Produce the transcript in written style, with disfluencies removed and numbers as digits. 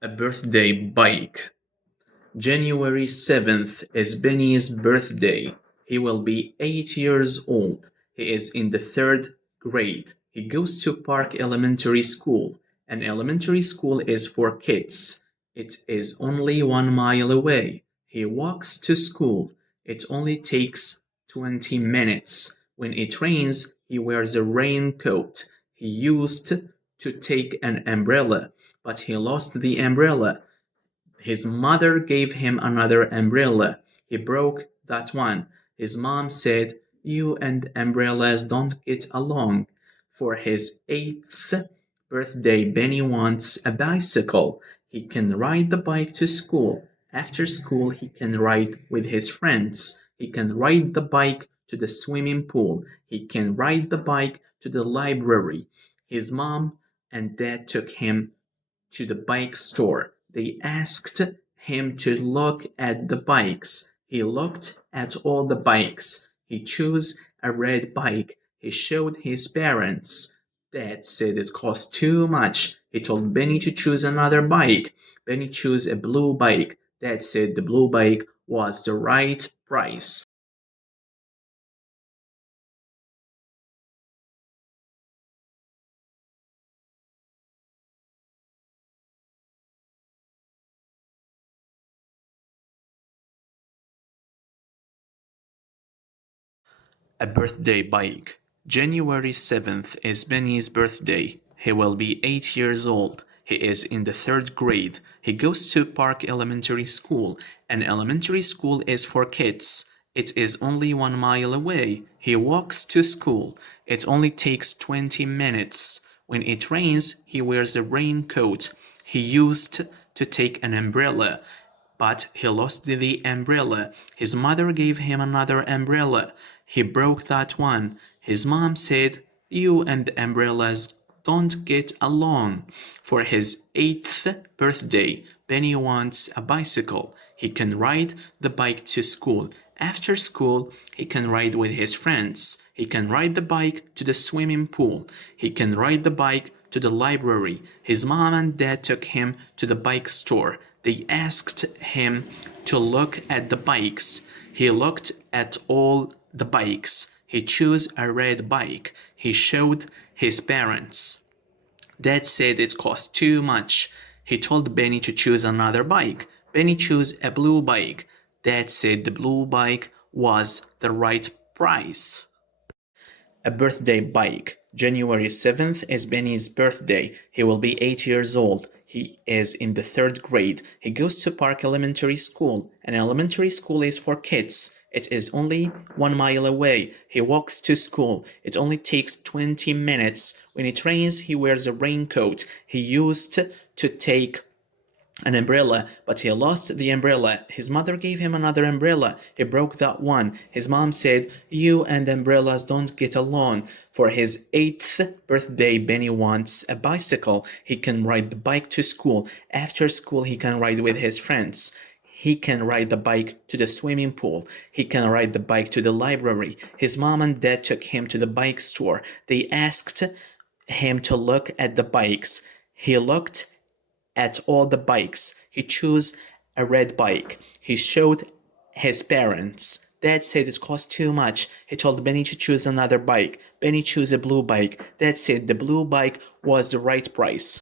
A birthday bike. January 7th is Benny's birthday. He will be 8 years old. He is in the third grade. He goes to Park Elementary School. An elementary school is for kids. It is only 1 mile away. He walks to school. It only takes 20 minutes. When it rains, he wears a raincoat. He used to take an umbrella, but he lost the umbrella. His mother gave him another umbrella. He broke that one. His mom said, "You and umbrellas don't get along." For his 8th birthday, Benny wants a bicycle. He can ride the bike to school. After school, he can ride with his friends. He can ride the bike to the swimming pool. He can ride the bike to the library. His mom and dad took him to the bike store. They asked him to look at the bikes. He looked at all the bikes. He chose a red bike. He showed his parents. Dad said it cost too much. He told Benny to choose another bike. Benny chose a blue bike. Dad said the blue bike was the right price. A birthday bike. January 7th is Benny's birthday. He will be 8 years old. He is in the third grade. He goes to Park Elementary School. An elementary school is for kids. It is only 1 mile away. He walks to school. It only takes 20 minutes. When it rains, he wears a raincoat. He used to take an umbrella, but he lost the umbrella. His mother gave him another umbrella. He broke that one. His mom said, "You and umbrellas don't get along." For his 8th birthday, Benny wants a bicycle. He can ride the bike to school. After school, he can ride with his friends. He can ride the bike to the swimming pool. He can ride the bike to the library. His mom and dad took him to the bike store. They asked him to look at the bikes. He looked at all the bikes. He chose a red bike. He showed his parents. Dad said it cost too much. He told Benny to choose another bike. Benny chose a blue bike. Dad said the blue bike was the right price. A birthday bike. January 7th is Benny's birthday. He will be 8 years old. He is in the third grade. He goes to Park Elementary School. An elementary school is for kids. It is only 1 mile away. He walks to school. It only takes 20 minutes. When it rains, he wears a raincoat. He used to take an umbrella, but he lost the umbrella. His mother gave him another umbrella. He broke that one. His mom said, "You and umbrellas don't get along." For his 8th birthday, Benny wants a bicycle. He can ride the bike to school. After school, he can ride with his friends. He can ride the bike to the swimming pool. He can ride the bike to the library. His mom and dad took him to the bike store. They asked him to look at the bikes. He looked at all the bikes. He chose a red bike. He showed his parents. Dad said it cost too much. He told Benny to choose another bike. Benny chose a blue bike. Dad said the blue bike was the right price.